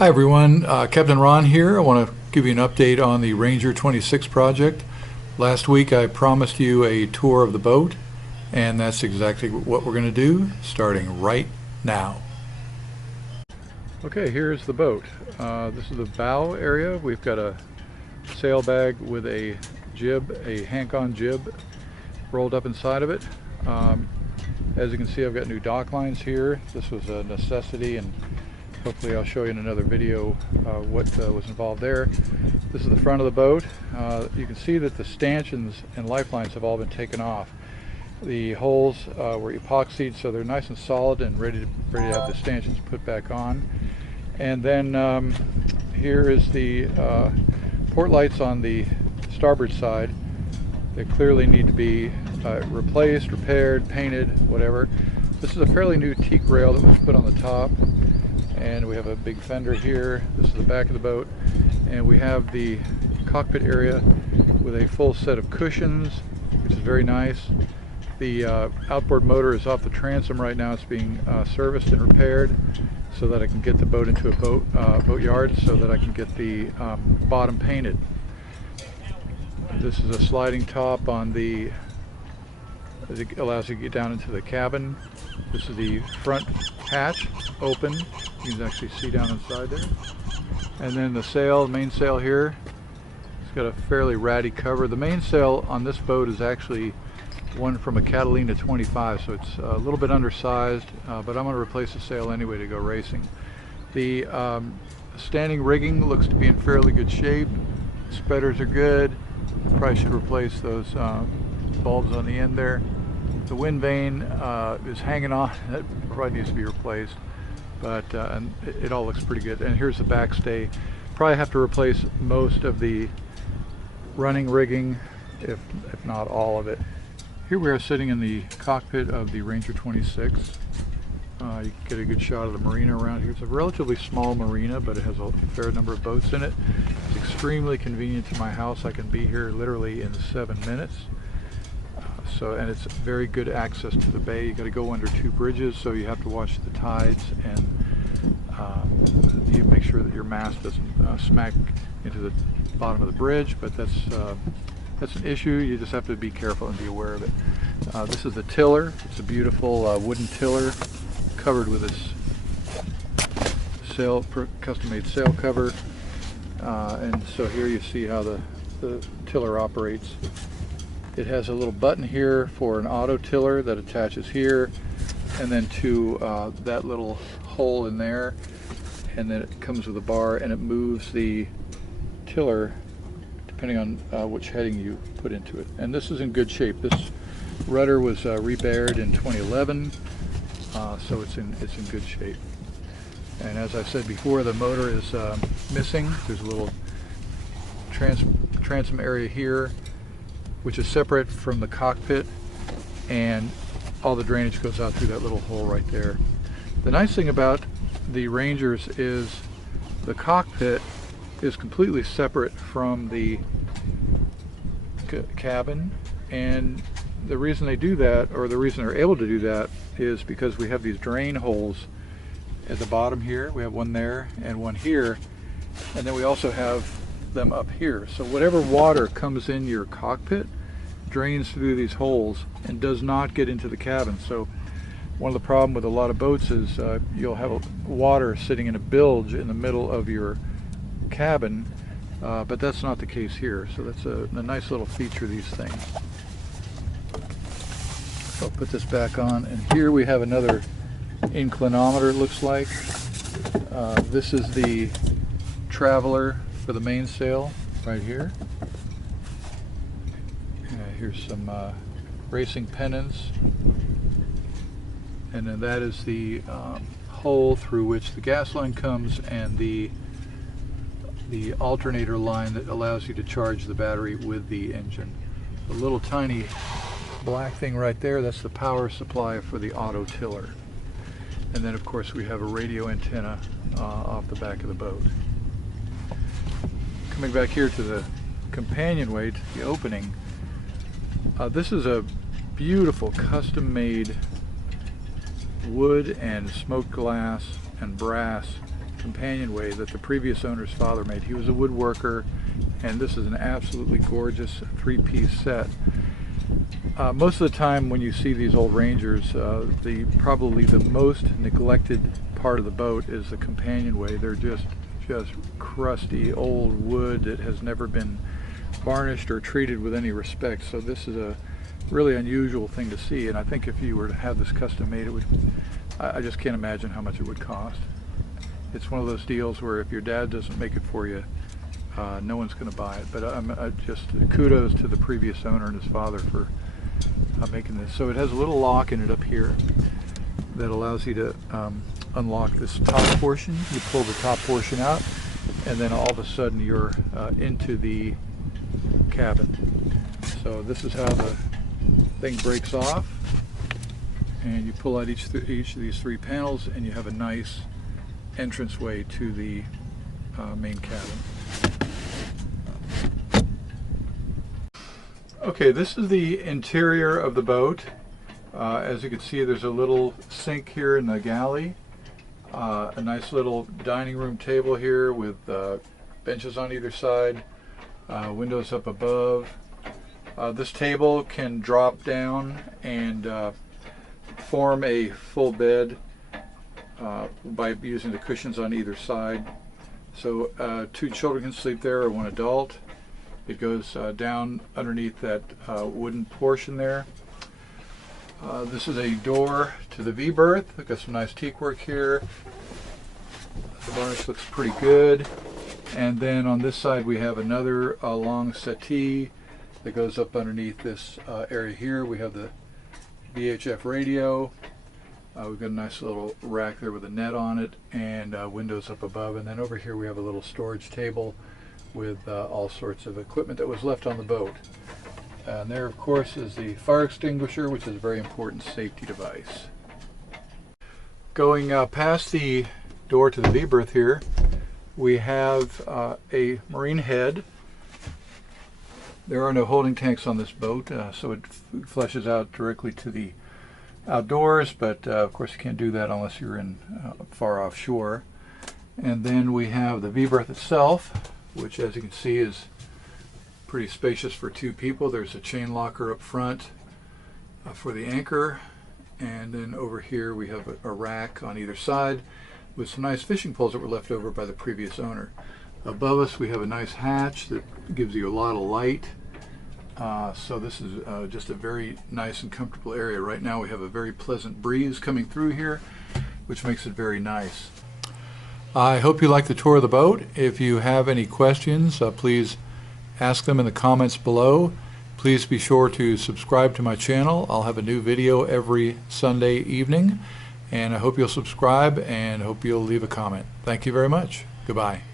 Hi everyone, Captain Ron here. I want to give you an update on the Ranger 26 project. Last week I promised you a tour of the boat, and that's exactly what we're going to do starting right now. Okay, here's the boat. This is the bow area. We've got a sail bag with a jib, a Hank-on jib rolled up inside of it. As you can see, I've got new dock lines here. This was a necessity, and hopefully I'll show you in another video what was involved there. This is the front of the boat. You can see that the stanchions and lifelines have all been taken off. The holes were epoxied, so they're nice and solid and ready to have the stanchions put back on. And then here is the port lights on the starboard side. They clearly need to be replaced, repaired, painted, whatever. This is a fairly new teak rail that was put on the top. And we have a big fender here. This is the back of the boat, and we have the cockpit area with a full set of cushions, which is very nice. The outboard motor is off the transom right now. It's being serviced and repaired so that I can get the boat into a boat yard so that I can get the bottom painted. This is a sliding top on the, it allows you to get down into the cabin. This is the front hatch, open. You can actually see down inside there. And then the sail, main sail here, it's got a fairly ratty cover. The main sail on this boat is actually one from a Catalina 25, so it's a little bit undersized, but I'm going to replace the sail anyway to go racing. The standing rigging looks to be in fairly good shape. Spreaders are good. Probably should replace those bulbs on the end there. The wind vane is hanging on. That probably needs to be replaced, but and it all looks pretty good. And here's the backstay. Probably have to replace most of the running rigging, if not all of it. Here we are sitting in the cockpit of the Ranger 26. You can get a good shot of the marina around here. It's a relatively small marina, but it has a fair number of boats in it. It's extremely convenient to my house. I can be here literally in 7 minutes. And it's very good access to the bay. You got to go under 2 bridges, so you have to watch the tides, and you make sure that your mast doesn't smack into the bottom of the bridge. But that's an issue. You just have to be careful and be aware of it. This is the tiller. It's a beautiful wooden tiller covered with this custom-made sail cover. And so here you see how the tiller operates. It has a little button here for an auto tiller that attaches here, and then to that little hole in there, and then it comes with a bar, and it moves the tiller depending on which heading you put into it. And this is in good shape. This rudder was rebared in 2011, so it's in good shape. And as I said before, the motor is missing. There's a little transom area here, which is separate from the cockpit, and all the drainage goes out through that little hole right there. The nice thing about the Rangers is the cockpit is completely separate from the cabin, and the reason they do that, or the reason they're able to do that, is because we have these drain holes at the bottom here. We have one there and one here, and then we also have them up here. So whatever water comes in your cockpit drains through these holes and does not get into the cabin. So one of the problems with a lot of boats is you'll have water sitting in a bilge in the middle of your cabin, but that's not the case here. So that's a nice little feature of these things. So I'll put this back on, and here we have another inclinometer, it looks like. This is the traveler for the mainsail right here. Here's some racing pennants, and then that is the hole through which the gas line comes, and the alternator line that allows you to charge the battery with the engine. The little tiny black thing right there, that's the power supply for the auto tiller. And then of course we have a radio antenna off the back of the boat. Coming back here to the companionway, to the opening, this is a beautiful custom-made wood and smoked glass and brass companionway that the previous owner's father made. He was a woodworker, and this is an absolutely gorgeous three-piece set. Most of the time when you see these old Rangers, probably the most neglected part of the boat is the companionway. They're just crusty old wood that has never been varnished or treated with any respect. So this is a really unusual thing to see, and I think if you were to have this custom made, I just can't imagine how much it would cost. It's one of those deals where if your dad doesn't make it for you, no one's going to buy it. But just kudos to the previous owner and his father for making this. So it has a little lock in it up here that allows you to unlock this top portion. You pull the top portion out, and then all of a sudden you're into the cabin. So this is how the thing breaks off, and you pull out each of these three panels, and you have a nice entranceway to the main cabin. Okay, this is the interior of the boat. As you can see, there's a little sink here in the galley, a nice little dining room table here with benches on either side, windows up above. This table can drop down and form a full bed by using the cushions on either side. So 2 children can sleep there, or 1 adult. It goes down underneath that wooden portion there. This is a door to the V-berth. We've got some nice teak work here. The varnish looks pretty good. And then on this side we have another long settee that goes up underneath this area here. We have the VHF radio. We've got a nice little rack there with a net on it, and windows up above. And then over here we have a little storage table with all sorts of equipment that was left on the boat. And there, of course, is the fire extinguisher, which is a very important safety device. Going past the door to the V-berth here, we have a marine head. There are no holding tanks on this boat, so it flushes out directly to the outdoors, but of course you can't do that unless you're in far offshore. And then we have the V-berth itself, which, as you can see, is pretty spacious for 2 people. There's a chain locker up front for the anchor, and then over here we have a rack on either side with some nice fishing poles that were left over by the previous owner. Above us we have a nice hatch that gives you a lot of light. So this is just a very nice and comfortable area. Right now we have a very pleasant breeze coming through here, which makes it very nice. I hope you like the tour of the boat. If you have any questions, please ask them in the comments below. Please be sure to subscribe to my channel. I'll have a new video every Sunday evening, and I hope you'll subscribe and hope you'll leave a comment. Thank you very much. Goodbye.